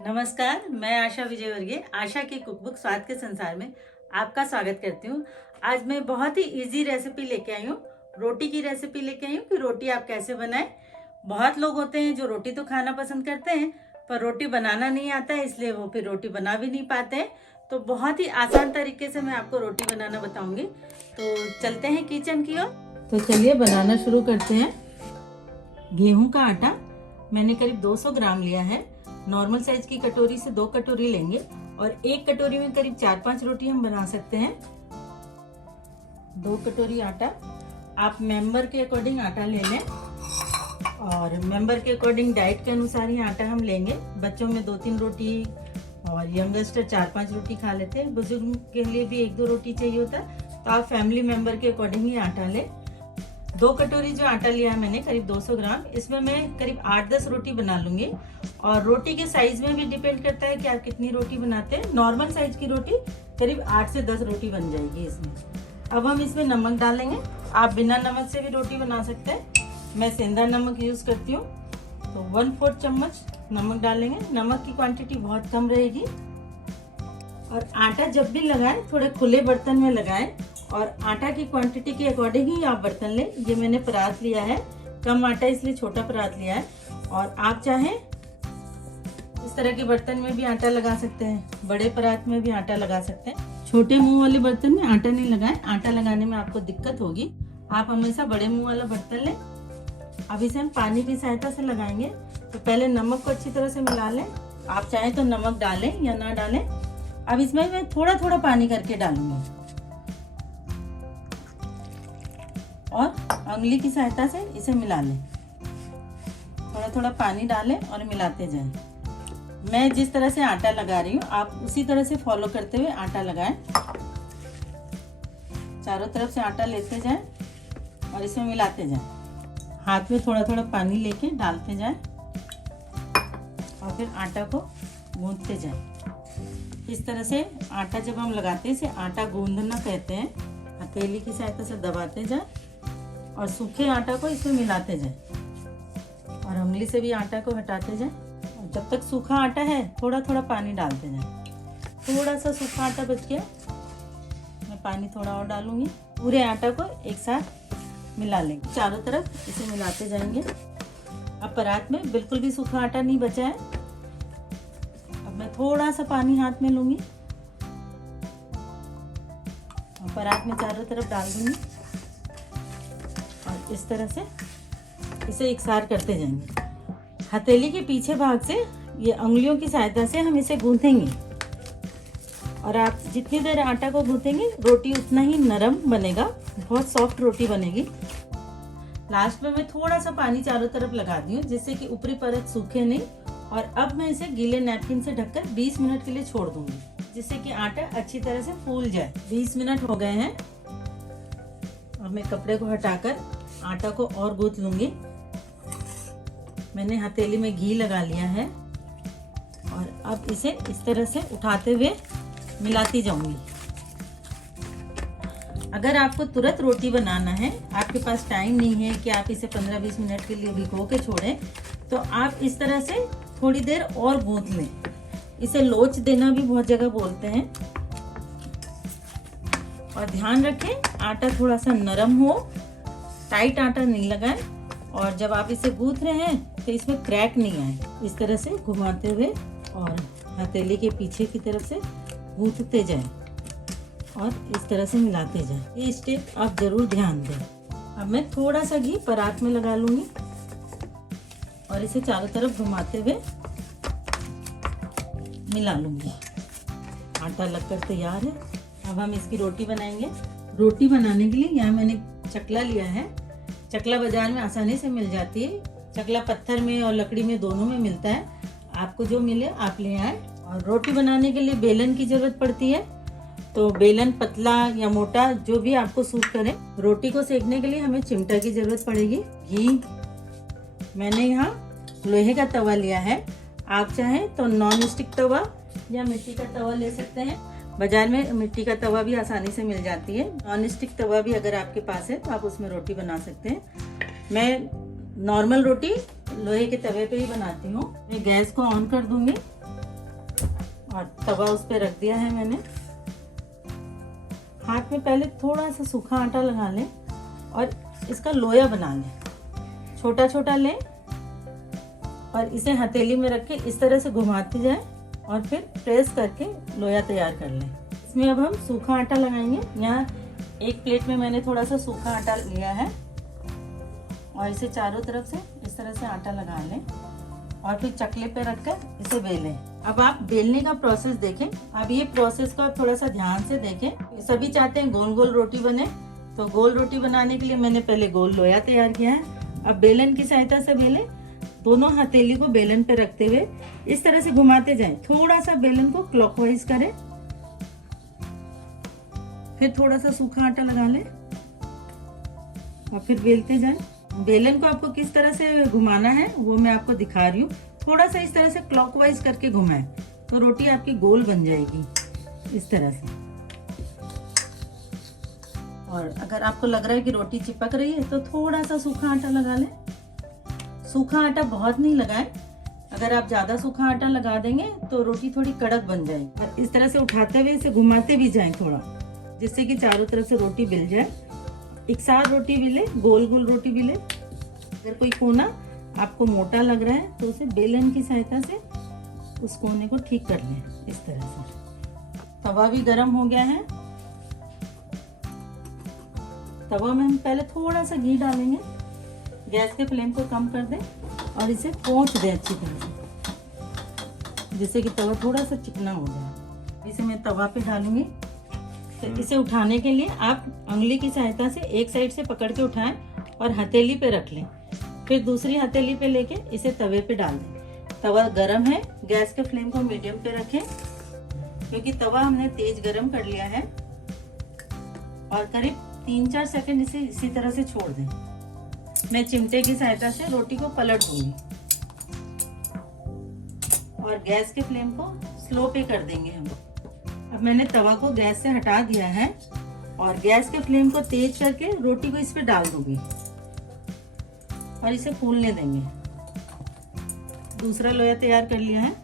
नमस्कार, मैं आशा विजयवर्गीय आशा की कुकबुक स्वाद के संसार में आपका स्वागत करती हूँ। आज मैं बहुत ही इजी रेसिपी लेके आई हूँ। रोटी की रेसिपी लेके आई हूँ कि रोटी आप कैसे बनाएं। बहुत लोग होते हैं जो रोटी तो खाना पसंद करते हैं पर रोटी बनाना नहीं आता है, इसलिए वो फिर रोटी बना भी नहीं पाते हैं। तो बहुत ही आसान तरीके से मैं आपको रोटी बनाना बताऊंगी। तो चलते हैं किचन की ओर। तो चलिए बनाना शुरू करते हैं। गेहूं का आटा मैंने करीब 200 ग्राम लिया है। नॉर्मल साइज की कटोरी से 2 कटोरी लेंगे और एक कटोरी में करीब 4-5 रोटी हम बना सकते हैं। 2 कटोरी आटा, आप मेंबर के अकॉर्डिंग आटा ले लें और मेंबर के अकॉर्डिंग डाइट के अनुसार ही आटा हम लेंगे। बच्चों में 2-3 रोटी और यंगस्टर 4-5 रोटी खा लेते हैं। बुजुर्ग के लिए भी 1-2 रोटी चाहिए होता है, तो आप फैमिली मेंबर के अकॉर्डिंग ही आटा लें। 2 कटोरी जो आटा लिया है मैंने करीब 200 ग्राम, इसमें मैं करीब 8-10 रोटी बना लूंगी। और रोटी के साइज में भी डिपेंड करता है कि आप कितनी रोटी बनाते हैं। नॉर्मल साइज की रोटी करीब 8 से 10 रोटी बन जाएगी इसमें। अब हम इसमें नमक डालेंगे। आप बिना नमक से भी रोटी बना सकते हैं, मैं सेंधा नमक यूज करती हूँ। तो 1/4 चम्मच नमक डालेंगे। नमक की क्वांटिटी बहुत कम रहेगी। और आटा जब भी लगाएं थोड़े खुले बर्तन में लगाएं और आटा की क्वांटिटी के अकॉर्डिंग ही आप बर्तन लें। ये मैंने परात लिया है, कम आटा इसलिए छोटा परात लिया है। और आप चाहें इस तरह के बर्तन में भी आटा लगा सकते हैं, बड़े परात में भी आटा लगा सकते हैं। छोटे मुंह वाले बर्तन में आटा नहीं लगाएं, आटा लगाने में आपको दिक्कत होगी। आप हमेशा बड़े मुंह वाला बर्तन लें। अब इसे हम पानी की सहायता से लगाएंगे। तो पहले नमक को अच्छी तरह से मिला लें। आप चाहें तो नमक डालें या ना डालें। अब इसमें मैं थोड़ा थोड़ा पानी करके डालूंगी और उंगली की सहायता से इसे मिला लें। थोड़ा थोड़ा पानी डालें और मिलाते जाएं। मैं जिस तरह से आटा लगा रही हूँ आप उसी तरह से फॉलो करते हुए आटा लगाएं। चारों तरफ से आटा लेते जाएं और इसमें मिलाते जाएं। हाथ में थोड़ा थोड़ा पानी लेके डालते जाएं और फिर आटा को गूंथते जाएं। इस तरह से आटा जब हम लगाते हैं इसे आटा गूंदना कहते हैं। हथेली की सहायता से दबाते जाएं और सूखे आटा को इसमें मिलाते जाएं और उंगली से भी आटा को हटाते जाएं। और जब तक सूखा आटा है थोड़ा थोड़ा पानी डालते जाएं। थोड़ा सा सूखा आटा बच गया, मैं पानी थोड़ा और डालूंगी। पूरे आटा को एक साथ मिला लेंगे, चारों तरफ इसे मिलाते जाएंगे। अब परात में बिल्कुल भी सूखा आटा नहीं बचा है। अब मैं थोड़ा सा पानी हाथ में लूंगी और परात में चारों तरफ डाल दूंगी और इस तरह से इसे एकसार करते जाएंगे। हथेली के पीछे भाग से ये उंगलियों की सहायता से हम इसे गूंथेंगे और आप जितनी देर आटा को गूंथेंगे रोटी उतना ही नरम बनेगा, बहुत सॉफ्ट रोटी बनेगी। लास्ट में मैं थोड़ा सा पानी चारों तरफ लगा दी हूँ जिससे कि ऊपरी परत सूखे नहीं। और अब मैं इसे गीले नैपकिन से ढककर 20 मिनट के लिए छोड़ दूंगी जिससे कि आटा अच्छी तरह से फूल जाए। 20 मिनट हो गए हैं। अब मैं कपड़े को हटाकर आटा को और गूंथ लूंगी। मैंने हथेली में घी लगा लिया है और अब इसे इस तरह से उठाते हुए मिलाती जाऊंगी। अगर आपको तुरंत रोटी बनाना है, आपके पास टाइम नहीं है कि आप इसे 15-20 मिनट के लिए भिगो के छोड़ें, तो आप इस तरह से थोड़ी देर और गूंथ लें। इसे लोच देना भी बहुत जगह बोलते हैं। और ध्यान रखें आटा थोड़ा सा नरम हो, टाइट आटा नहीं लगाएं। और जब आप इसे गूंथ रहे हैं तो इसमें क्रैक नहीं आए। इस तरह से घुमाते हुए और हथेली के पीछे की तरफ से गूंथते जाएं और इस तरह से मिलाते जाएं। ये स्टेप आप जरूर ध्यान दें। अब मैं थोड़ा सा घी परात में लगा लूंगी और इसे चारों तरफ घुमाते हुए मिला लूंगी। आटा लगकर तैयार है। अब हम इसकी रोटी बनाएंगे। रोटी बनाने के लिए यहाँ मैंने चकला लिया है। चकला बाजार में आसानी से मिल जाती है। चकला पत्थर में और लकड़ी में दोनों में मिलता है। आपको जो मिले आप ले आए। और रोटी बनाने के लिए बेलन की जरूरत पड़ती है। तो बेलन पतला या मोटा जो भी आपको सूट करे। रोटी को सेकने के लिए हमें चिमटा की जरूरत पड़ेगी। घी मैंने यहाँ लोहे का तवा लिया है। आप चाहें तो नॉन स्टिक तवा या मिट्टी का तवा ले सकते हैं। बाजार में मिट्टी का तवा भी आसानी से मिल जाती है। नॉन स्टिक तवा भी अगर आपके पास है तो आप उसमें रोटी बना सकते हैं। मैं नॉर्मल रोटी लोहे के तवे पे ही बनाती हूँ। मैं गैस को ऑन कर दूंगी और तवा उस पर रख दिया है मैंने। हाथ में पहले थोड़ा सा सूखा आटा लगा लें और इसका लोया बना लें। छोटा छोटा लें और इसे हथेली में रख के इस तरह से घुमाते जाएं और फिर प्रेस करके लोया तैयार कर लें। इसमें अब हम सूखा आटा लगाएंगे। यहाँ एक प्लेट में मैंने थोड़ा सा सूखा आटा लिया है और इसे चारों तरफ से इस तरह से आटा लगा लें और फिर चकले पे रखकर इसे बेलें। अब आप बेलने का प्रोसेस देखें। अब ये प्रोसेस को आप थोड़ा सा ध्यान से देखें। सभी चाहते हैं गोल गोल रोटी बने, तो गोल रोटी बनाने के लिए मैंने पहले गोल लोया तैयार किया है। अब बेलन की सहायता से बेलें। दोनों हथेली को बेलन पे रखते हुए इस तरह से घुमाते जाएं। थोड़ा सा बेलन को क्लॉकवाइज करें, फिर थोड़ा सा सूखा आटा लगा लें और फिर बेलते जाएं। बेलन को आपको किस तरह से घुमाना है वो मैं आपको दिखा रही हूँ। थोड़ा सा इस तरह से क्लॉकवाइज करके घुमाएं तो रोटी आपकी गोल बन जाएगी इस तरह से। और अगर आपको लग रहा है कि रोटी चिपक रही है तो थोड़ा सा सूखा आटा लगा लें। सूखा आटा बहुत नहीं लगाएं। अगर आप ज्यादा सूखा आटा लगा देंगे तो रोटी थोड़ी कड़क बन जाएगी। और इस तरह से उठाते हुए इसे घुमाते भी जाएं थोड़ा, जिससे कि चारों तरफ से रोटी बेल जाए। एक साथ रोटी बेले, गोल गोल रोटी बेले। अगर कोई कोना आपको मोटा लग रहा है तो उसे बेलन की सहायता से उस कोने को ठीक कर लें इस तरह से। तवा भी गर्म हो गया है। तवा में हम पहले थोड़ा सा घी डालेंगे। गैस के फ्लेम को कम कर दें और इसे पोंछ दें अच्छी तरह से, जिससे कि तवा थोड़ा सा चिकना हो जाए। इसे मैं तवा पे डालूंगी। तो इसे उठाने के लिए आप उंगली की सहायता से एक साइड से पकड़ के उठाएं और हथेली पे रख लें। फिर दूसरी हथेली पे लेके इसे तवे पे डाल दें। तवा गरम है, गैस के फ्लेम को मीडियम पे रखें क्योंकि तवा हमने तेज गरम कर लिया है। और करीब 3-4 सेकंड इसे इसी तरह से छोड़ दें। मैं चिमटे की सहायता से रोटी को पलट दूंगी और गैस के फ्लेम को स्लो पे कर देंगे हम। अब मैंने तवा को गैस से हटा दिया है और गैस के फ्लेम को तेज करके रोटी को इस पे डाल दूंगी और इसे फूलने देंगे। दूसरा लोया तैयार कर लिया है।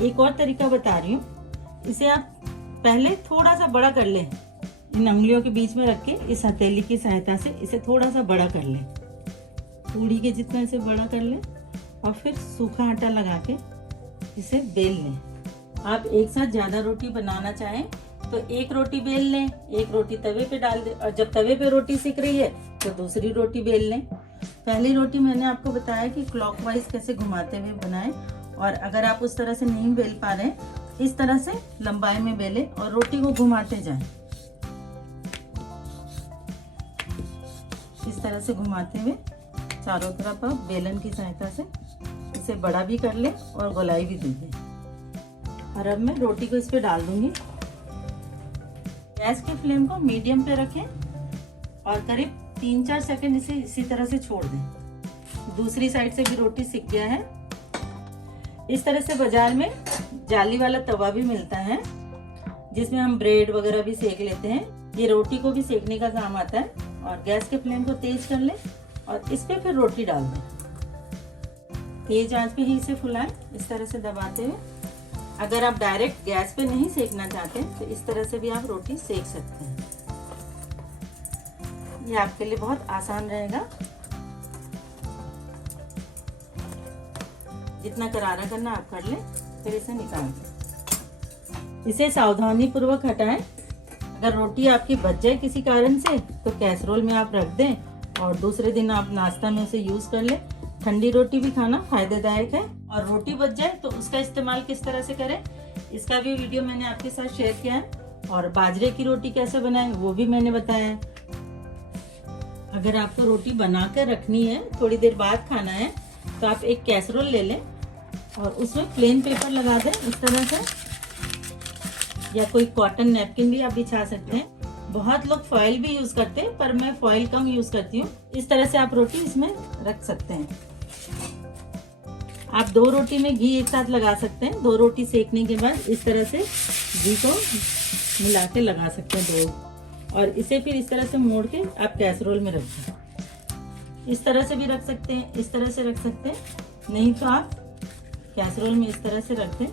एक और तरीका बता रही हूँ। इसे आप पहले थोड़ा सा बड़ा कर लें। इन उंगलियों के बीच में रख के इस हथेली की सहायता से इसे थोड़ा सा बड़ा कर लें। पूड़ी के जितना इसे बड़ा कर लें और फिर सूखा आटा लगा के इसे बेल लें। आप एक साथ ज्यादा रोटी बनाना चाहें तो एक रोटी बेल लें, एक रोटी तवे पे डाल दें और जब तवे पे रोटी सिक रही है तो दूसरी रोटी बेल लें। पहली रोटी मैंने आपको बताया कि क्लॉकवाइज कैसे घुमाते हुए बनाएं। और अगर आप उस तरह से नहीं बेल पा रहे हैं, इस तरह से लंबाई में बेलें और रोटी को घुमाते जाएं। इस तरह से घुमाते हुए चारों तरफ आप बेलन की सहायता से इसे बड़ा भी कर लें और गोलाई भी दे दें। और अब मैं रोटी को इस पे डाल दूंगी। गैस के फ्लेम को मीडियम पे रखें और करीब 3-4 सेकंड इसे इसी तरह से छोड़ दें। दूसरी साइड से भी रोटी सिक गया है। इस तरह से बाजार में जाली वाला तवा भी मिलता है जिसमें हम ब्रेड वगैरह भी सेक लेते हैं। ये रोटी को भी सेकने का काम आता है। और गैस के फ्लेम को तेज कर लें और इस पे फिर रोटी डाल दें। तेज आंच पे ही इसे फुलाएं इस तरह से दबाते हुए। अगर आप डायरेक्ट गैस पे नहीं सेकना चाहते तो इस तरह से भी आप रोटी सेक सकते हैं। ये आपके लिए बहुत आसान रहेगा। जितना करारा करना आप कर लें, फिर इसे निकाल दें। इसे सावधानी पूर्वक हटाएं। अगर रोटी आपकी बच जाए किसी कारण से तो कैसरोल में आप रख दें और दूसरे दिन आप नाश्ता में उसे यूज कर लें। ठंडी रोटी भी खाना फायदेदायक है। और रोटी बच जाए तो उसका इस्तेमाल किस तरह से करें, इसका भी वीडियो मैंने आपके साथ शेयर किया है। और बाजरे की रोटी कैसे बनाएं वो भी मैंने बताया है। अगर आपको रोटी बना कर रखनी है, थोड़ी देर बाद खाना है, तो आप एक कैसरोल ले लें और उसमें प्लेन पेपर लगा दें इस तरह से, या कोई कॉटन नैपकिन भी आप बिछा सकते हैं। बहुत लोग फॉइल भी यूज करते हैं पर मैं फॉइल कम यूज करती हूँ। इस तरह से आप रोटी इसमें रख सकते हैं। आप 2 रोटी में घी एक साथ लगा सकते हैं। 2 रोटी सेकने के बाद इस तरह से घी को मिला के लगा सकते हैं 2। और इसे फिर इस तरह से मोड़ के आप कैसरोल में रख दें। इस तरह से भी रख सकते हैं, इस तरह से रख सकते हैं, नहीं तो आप कैसरोल में इस तरह से रख दें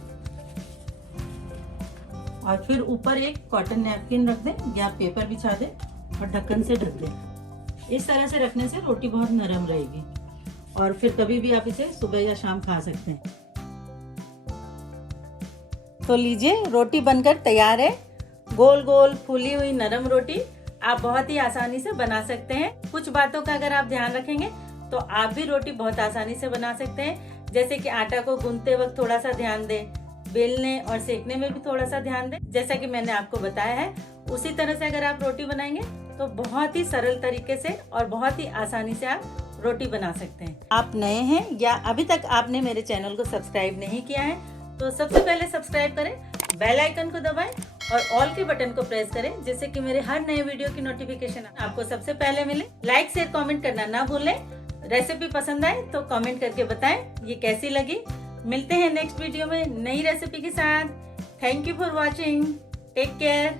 और फिर ऊपर एक कॉटन नैपकिन रख दें या पेपर बिछा दें और ढक्कन से ढक दें। इस तरह से रखने से रोटी बहुत नरम रहेगी और फिर कभी भी आप इसे सुबह या शाम खा सकते हैं। तो लीजिए, रोटी बनकर तैयार है। गोल गोल फूली हुई नरम रोटी आप बहुत ही आसानी से बना सकते हैं। कुछ बातों का अगर आप ध्यान रखेंगे तो आप भी रोटी बहुत आसानी से बना सकते हैं। जैसे कि आटा को गूंथते वक्त थोड़ा सा ध्यान दें, बेलने और सेकने में भी थोड़ा सा ध्यान दें, जैसा कि मैंने आपको बताया है। उसी तरह से अगर आप रोटी बनाएंगे तो बहुत ही सरल तरीके से और बहुत ही आसानी से आप रोटी बना सकते हैं। आप नए हैं या अभी तक आपने मेरे चैनल को सब्सक्राइब नहीं किया है तो सबसे पहले सब्सक्राइब करें, बेल आइकन को दबाएं और ऑल के बटन को प्रेस करें, जिससे कि मेरे हर नए वीडियो की नोटिफिकेशन आपको सबसे पहले मिले। लाइक शेयर कमेंट करना ना भूलें। रेसिपी पसंद आए तो कमेंट करके बताएं ये कैसी लगी। मिलते हैं नेक्स्ट वीडियो में नई रेसिपी के साथ। Thank you for watching. Take care.